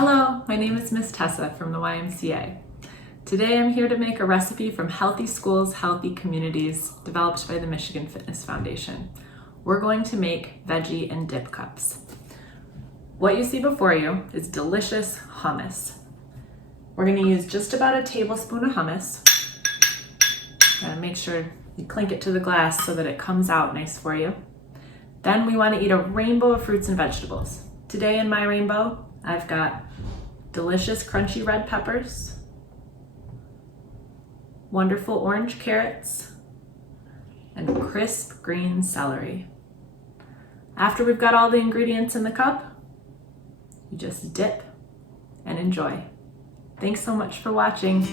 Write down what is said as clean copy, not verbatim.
Hello, my name is Miss Tessa from the YMCA. Today I'm here to make a recipe from Healthy Schools, Healthy Communities, developed by the Michigan Fitness Foundation. We're going to make veggie and dip cups. What you see before you is delicious hummus. We're going to use just about a tablespoon of hummus. Gotta make sure you clink it to the glass so that it comes out nice for you. Then we want to eat a rainbow of fruits and vegetables. Today in my rainbow, I've got delicious crunchy red peppers, wonderful orange carrots, and crisp green celery. After we've got all the ingredients in the cup, you just dip and enjoy. Thanks so much for watching.